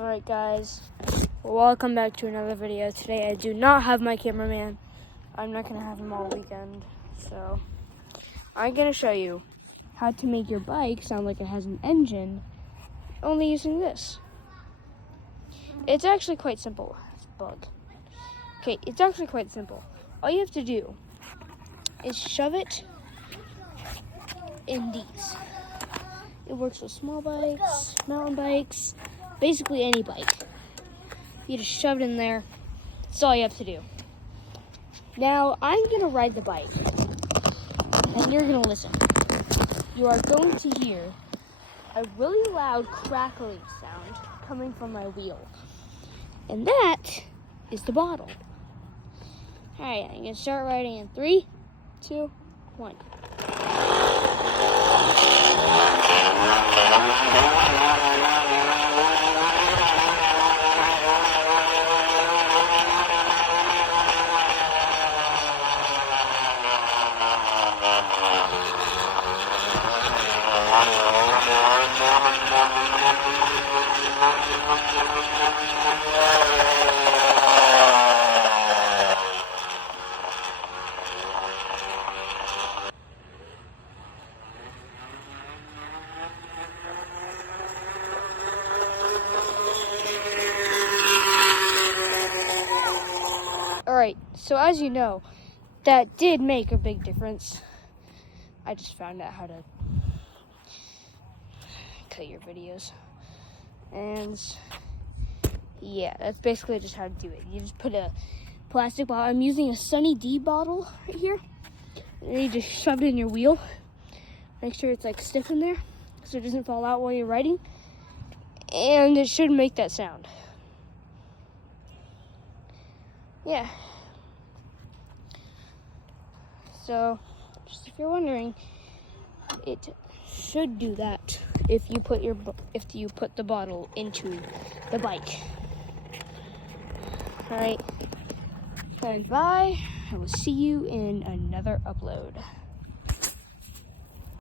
Alright guys, welcome back to another video. Today I do not have my cameraman. I'm not going to have him all weekend. So I'm going to show you how to make your bike sound like it has an engine only using this. It's actually quite simple. It's a bug. Okay, it's actually quite simple. All you have to do is shove it in these. It works with small bikes, mountain bikes, basically any bike. You just shove it in there. That's all you have to do. Now, I'm going to ride the bike, and you're going to listen. You are going to hear a really loud crackling sound coming from my wheel. And that is the bottle. All right, I'm going to start riding in 3, 2, 1. Alright, so as you know, that did make a big difference. I just found out how to cut your videos. And yeah, that's basically just how to do it. You just put a plastic bottle. I'm using a Sunny D bottle right here. And then you just shove it in your wheel. Make sure it's like stiff in there so it doesn't fall out while you're riding. And it should make that sound. Yeah. So, just if you're wondering, it should do that if you put the bottle into the bike. All right. Bye. I will see you in another upload.